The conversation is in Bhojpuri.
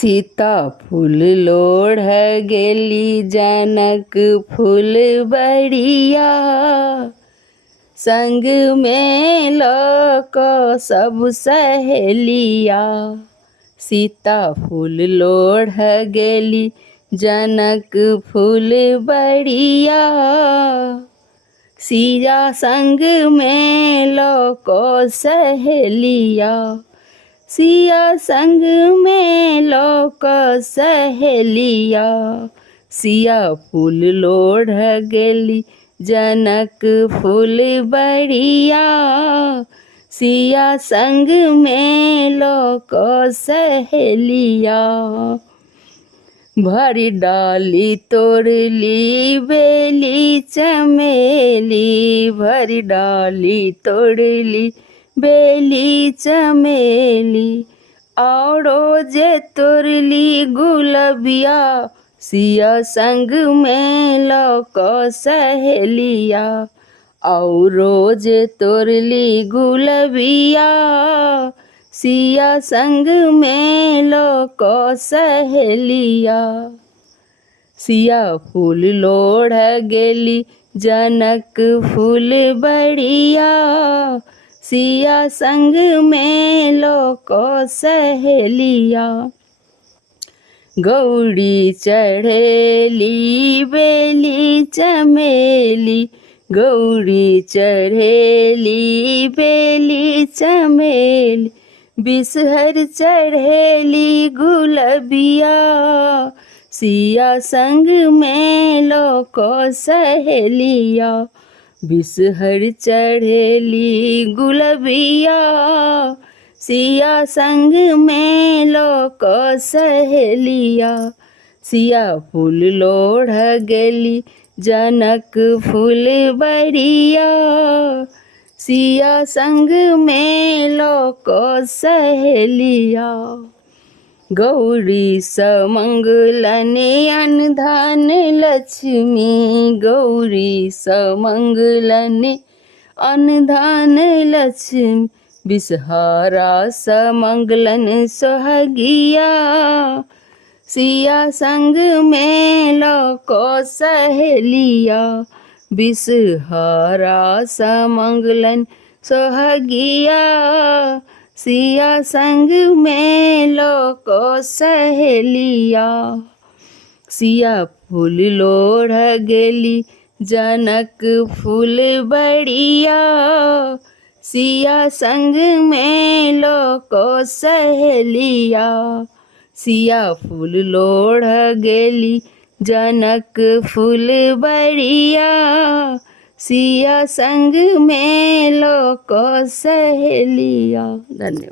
सीता फूल लोढ़ गेली जनक फूल बढ़िया, संग में लोक सब सहेलिया। सीता फूल लोढ़ गेली जनक फूल बढ़िया, सिया संग में लोक सहेलिया। सिया संग में लोक सहेलिया, सिया फूल लोढ़ गेली जनक फूल बढ़िया, सिया संग में लोक सहेलिया। भरी डाली तोड़ली बेली चमेली, भरी डाली तोड़ली बेली चमेली, औरो जे तोड़ली गुलबिया, सिया संग में लोक सहेलिया। औरो जे तोड़ली गुलबिया, सिया संग में लोक सहेलिया। सिया फूल लोढ़ गेली जनक फूल बढ़िया, सिया संग में लोक सहेलिया। गौरी चढ़ेली बेली चमेली, गौरी चढ़ेली बेली चमेली, बिसहर चढ़ेली गुलबिया, सिया संग में लोक सहेलिया। बिसहर चढ़ेली गुलबिया, सिया संग में लोक सहेलिया। सिया फूल लोढ़ गेली जनक फूल बढ़िया, सिया संग में लोक सहेलिया। गौरी समंगलने अनधन लक्ष्मी, गौरी समंगलने अनधन लक्ष्मी, बिसहारा समंगलन सोहगिया, सिया संग में लोक सहेलिया। बिसहारा समंगलन सोहगिया, सिया संग में लोक सहेलिया। सिया फूल लोढ़ गेली जनक फूल बढ़िया, सिया संग में लोक सहेलिया। सिया फूल लोढ़ गेली जनक फूल बढ़िया, सिया संग में लोक सहेलिया। धन्यवाद।